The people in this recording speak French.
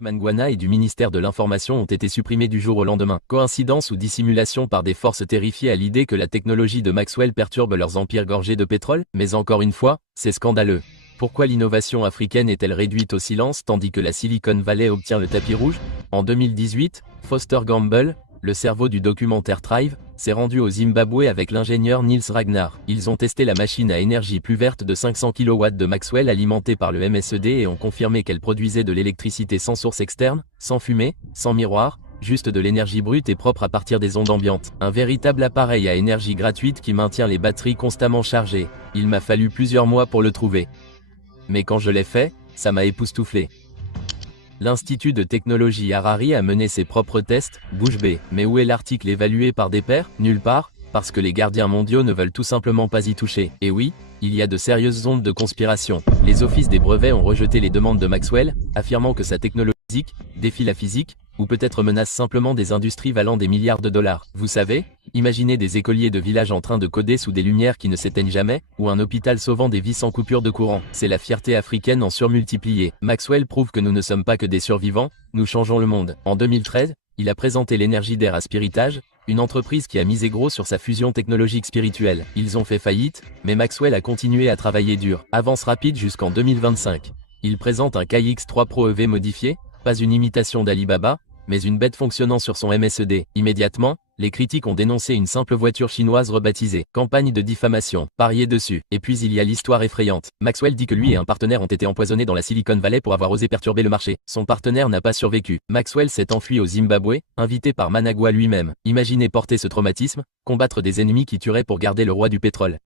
Mangwana et du ministère de l'Information ont été supprimés du jour au lendemain. Coïncidence ou dissimulation par des forces terrifiées à l'idée que la technologie de Maxwell perturbe leurs empires gorgés de pétrole? Mais encore une fois, c'est scandaleux. Pourquoi l'innovation africaine est-elle réduite au silence tandis que la Silicon Valley obtient le tapis rouge? En 2018, Foster Gamble, le cerveau du documentaire Thrive, s'est rendu au Zimbabwe avec l'ingénieur Niels Ragnar. Ils ont testé la machine à énergie plus verte de 500 kW de Maxwell alimentée par le MSED et ont confirmé qu'elle produisait de l'électricité sans source externe, sans fumée, sans miroir, juste de l'énergie brute et propre à partir des ondes ambiantes. Un véritable appareil à énergie gratuite qui maintient les batteries constamment chargées. Il m'a fallu plusieurs mois pour le trouver. Mais quand je l'ai fait, ça m'a époustouflé. L'Institut de technologie Harari a mené ses propres tests, bouche bée. Mais où est l'article évalué par des pairs? Nulle part, parce que les gardiens mondiaux ne veulent tout simplement pas y toucher. Et oui, il y a de sérieuses ondes de conspiration. Les offices des brevets ont rejeté les demandes de Maxwell, affirmant que sa technologie physique défie la physique, ou peut-être menace simplement des industries valant des milliards de dollars. Vous savez, imaginez des écoliers de village en train de coder sous des lumières qui ne s'éteignent jamais, ou un hôpital sauvant des vies sans coupure de courant. C'est la fierté africaine en surmultiplié. Maxwell prouve que nous ne sommes pas que des survivants, nous changeons le monde. En 2013, il a présenté l'énergie d'air à Spiritage, une entreprise qui a misé gros sur sa fusion technologique spirituelle. Ils ont fait faillite, mais Maxwell a continué à travailler dur. Avance rapide jusqu'en 2025. Il présente un KX3 Pro EV modifié, pas une imitation d'Alibaba, mais une bête fonctionnant sur son MSED. Immédiatement, les critiques ont dénoncé une simple voiture chinoise rebaptisée. Campagne de diffamation. Parier dessus. Et puis il y a l'histoire effrayante. Maxwell dit que lui et un partenaire ont été empoisonnés dans la Silicon Valley pour avoir osé perturber le marché. Son partenaire n'a pas survécu. Maxwell s'est enfui au Zimbabwe, invité par Managwa lui-même. Imaginez porter ce traumatisme, combattre des ennemis qui tueraient pour garder le roi du pétrole.